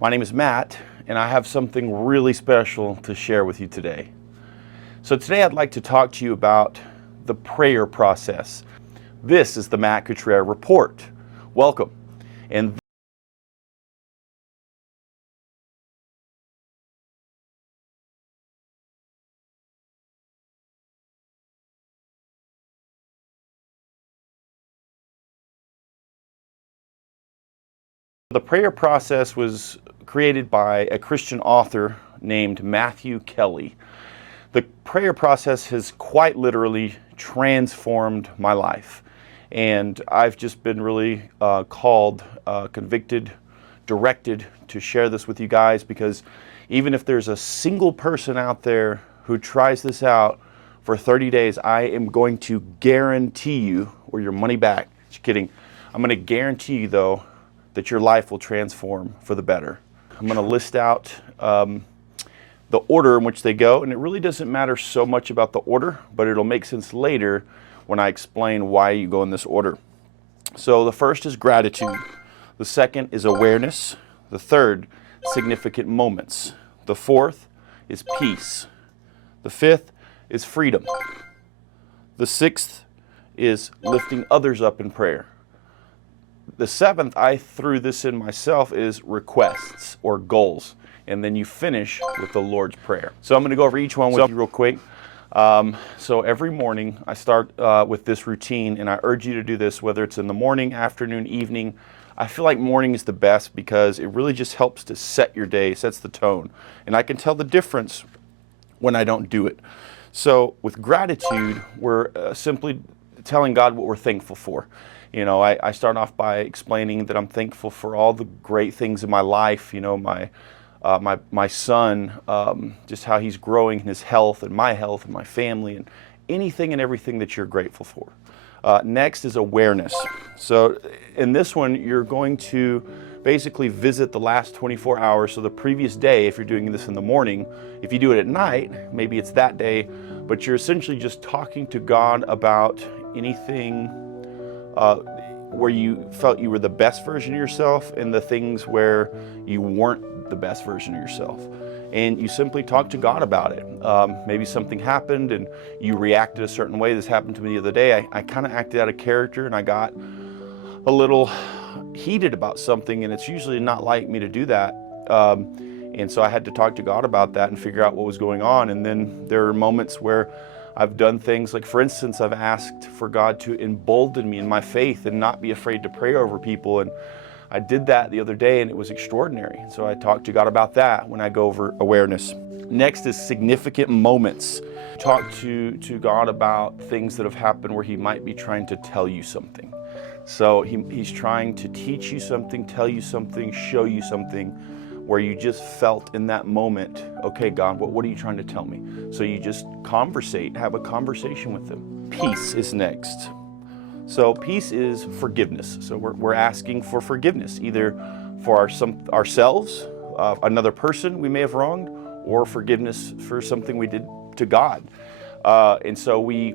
My name is Matt, and I have something really special to share with you today. So today I'd like to talk to you about the prayer process. This is the Matt Cottrell Report. Welcome. And the prayer process was created by a Christian author named Matthew Kelly. The prayer process has quite literally transformed my life. And I've just been really called, convicted, directed to share this with you guys, because even if there's a single person out there who tries this out for 30 days, I am going to guarantee you, or your money back. Just kidding. I'm going to guarantee you, though, that your life will transform for the better. I'm going to list out the order in which they go, and it really doesn't matter so much about the order, but it'll make sense later when I explain why you go in this order. So the first is gratitude. The second is awareness. The third, significant moments. The fourth is peace. The fifth is freedom. The sixth is lifting others up in prayer. The seventh, I threw this in myself, is requests or goals. And then you finish with the Lord's Prayer. So I'm going to go over each one with you real quick. So every morning I start with this routine, and I urge you to do this, whether it's in the morning, afternoon, evening. I feel like morning is the best because it really just helps to set your day, sets the tone. And I can tell the difference when I don't do it. So with gratitude, we're simply telling God what we're thankful for. You know, I start off by explaining that I'm thankful for all the great things in my life. You know, my son, just how he's growing in his health and my family, and anything and everything that you're grateful for. Next is awareness. So in this one, you're going to basically visit the last 24 hours. So the previous day, if you're doing this in the morning, if you do it at night, maybe it's that day, but you're essentially just talking to God about anything where you felt you were the best version of yourself, and the things where you weren't the best version of yourself. And you simply talk to God about it. Maybe something happened and you reacted a certain way. This happened to me the other day. I kind of acted out of character, and I got a little heated about something, and it's usually not like me to do that. And so I had to talk to God about that and figure out what was going on. And then there are moments where I've done things like, for instance, I've asked for God to embolden me in my faith and not be afraid to pray over people. And I did that the other day, and it was extraordinary. So I talked to God about that when I go over awareness. Next is significant moments. Talk to God about things that have happened where He might be trying to tell you something. So He's trying to teach you something, tell you something, show you something, where you just felt in that moment, okay, God, what are you trying to tell me? So you just have a conversation with Him. Peace is next. So peace is forgiveness. So we're asking for forgiveness, either for ourselves, another person we may have wronged, or forgiveness for something we did to God. And so we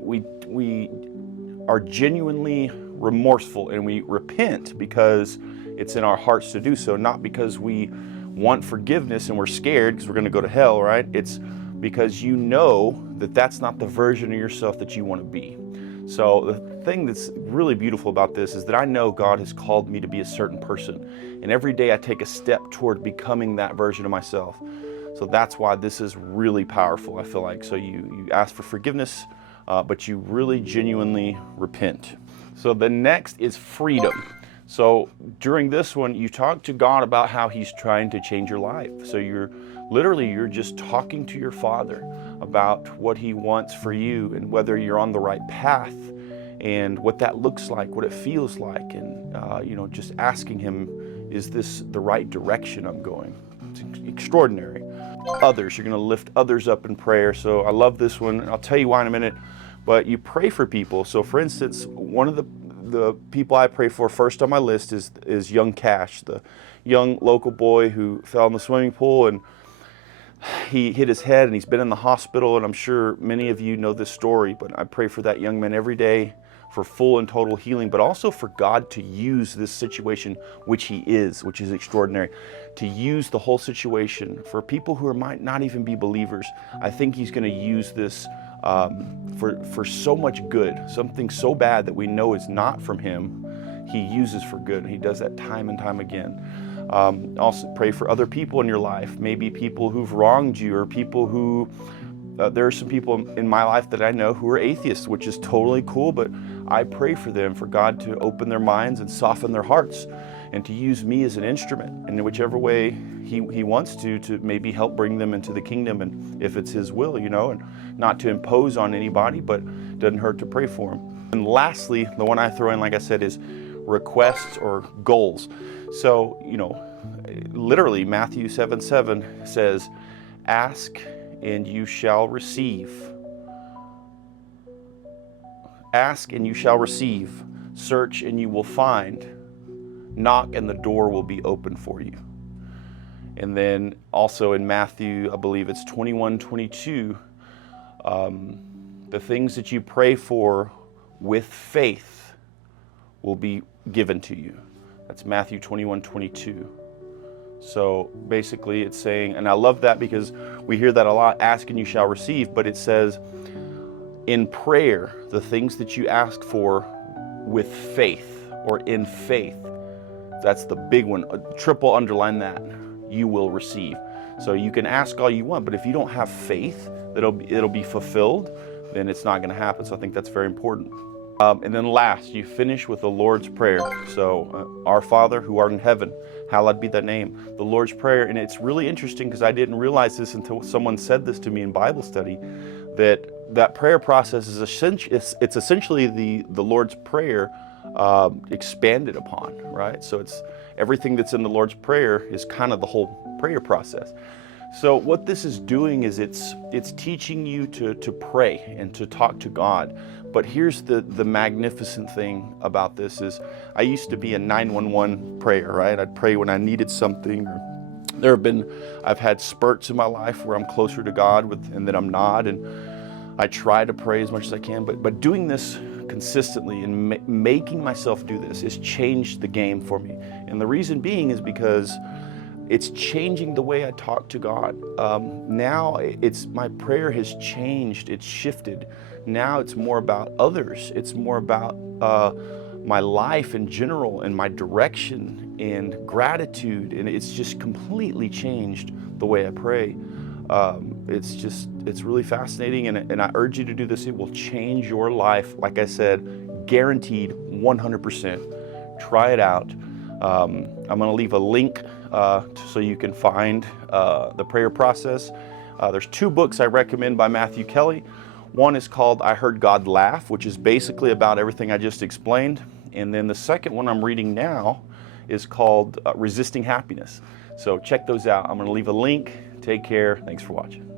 are genuinely remorseful, and we repent because it's in our hearts to do so, not because we want forgiveness and we're scared because we're going to go to hell, right? It's because you know that that's not the version of yourself that you want to be. So the thing that's really beautiful about this is that I know God has called me to be a certain person, and every day I take a step toward becoming that version of myself. So that's why this is really powerful, I feel like. So you ask for forgiveness, but you really genuinely repent. So the next is freedom. So during this one, you talk to God about how He's trying to change your life. So you're just talking to your Father about what He wants for you, and whether you're on the right path, and what that looks like, what it feels like, and just asking Him, is this the right direction I'm going? It's extraordinary. Others, you're going to lift others up in prayer. So I love this one, and I'll tell you why in a minute. But you pray for people. So for instance, one of the people I pray for first on my list is young Cash, the young local boy who fell in the swimming pool, and he hit his head, and he's been in the hospital. And I'm sure many of you know this story, but I pray for that young man every day. for full and total healing, but also for God to use this situation, which He is, which is extraordinary, to use the whole situation for people who might not even be believers. I think He's going to use this for so much good, something so bad that we know is not from Him, He uses for good. And He does that time and time again. Also pray for other people in your life, maybe people who've wronged you, or people who, there are some people in my life that I know who are atheists, which is totally cool, but I pray for them, for God to open their minds and soften their hearts, and to use me as an instrument in whichever way He wants to maybe help bring them into the kingdom, and if it's His will, you know, and not to impose on anybody, but it doesn't hurt to pray for them. And lastly, the one I throw in, like I said, is requests or goals. So, you know, literally Matthew 7:7 says, ask and you shall receive. Ask and you shall receive. Search and you will find. Knock and the door will be open for you. And then also in Matthew, I believe it's 21:22, the things that you pray for with faith will be given to you. That's Matthew 21:22. So basically it's saying, and I love that because we hear that a lot, ask and you shall receive, but it says in prayer, the things that you ask for with faith or in faith, that's the big one, triple underline that, you will receive. So you can ask all you want, but if you don't have faith that it'll be fulfilled, then it's not going to happen. So I think that's very important. And then last, you finish with the Lord's Prayer. So, Our Father who art in heaven, hallowed be thy name. The Lord's Prayer, and it's really interesting because I didn't realize this until someone said this to me in Bible study, that prayer process is it's essentially the Lord's Prayer expanded upon, right? So it's everything that's in the Lord's Prayer is kind of the whole prayer process. So what this is doing is it's teaching you to pray and to talk to God. But here's the magnificent thing about this is I used to be a 911 prayer, right? I'd pray when I needed something. Or I've had spurts in my life where I'm closer to God and then I'm not. And I try to pray as much as I can. But doing this consistently and making myself do this has changed the game for me. And the reason being is because it's changing the way I talk to God. Now my prayer has changed, it's shifted. Now it's more about others. It's more about my life in general and my direction and gratitude. And it's just completely changed the way I pray. It's really fascinating, and I urge you to do this. It will change your life. Like I said, guaranteed 100%. Try it out. I'm gonna leave a link so you can find the prayer process. There's 2 books I recommend by Matthew Kelly. One is called I Heard God Laugh, which is basically about everything I just explained. And then the second one I'm reading now is called Resisting Happiness. So check those out. I'm going to leave a link. Take care. Thanks for watching.